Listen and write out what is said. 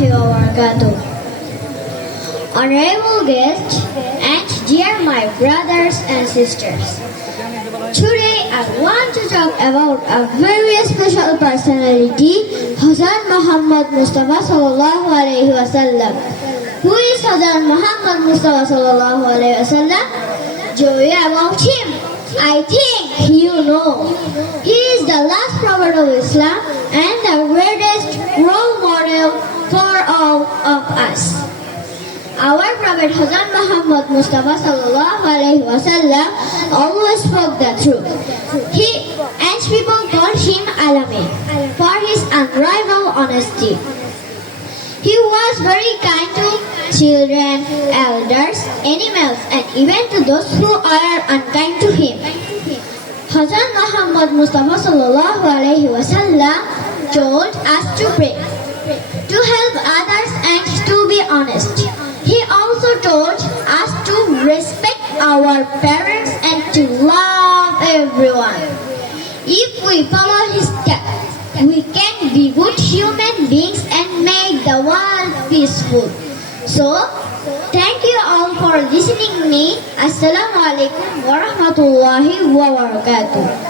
warahmatullahi wabarakatuh. Honorable guests and dear my brothers and sisters. Today I want to talk about a very special personality, Hazrat Muhammad Mustafa sallallahu alaihi wasallam. Who is Hazrat Muhammad Mustafa sallallahu alaihi wasallam? You about him? I think you know. He is the last prophet of Islam and the greatest role model for all of us. Our Prophet Hazrat Muhammad Mustafa sallallahu alaihi wasallam always spoke the truth. He and people called him Alamin for his unrivaled honesty. He was very kind to children, elders, animals, and even to those who are unkind to him. Hazrat Muhammad Mustafa sallallahu alaihi wasallam told us to pray, to help others, told us to respect our parents and to love everyone. If we follow his steps, we can be good human beings and make the world peaceful. So, thank you all for listening me. Assalamu alaikum warahmatullahi wabarakatuh.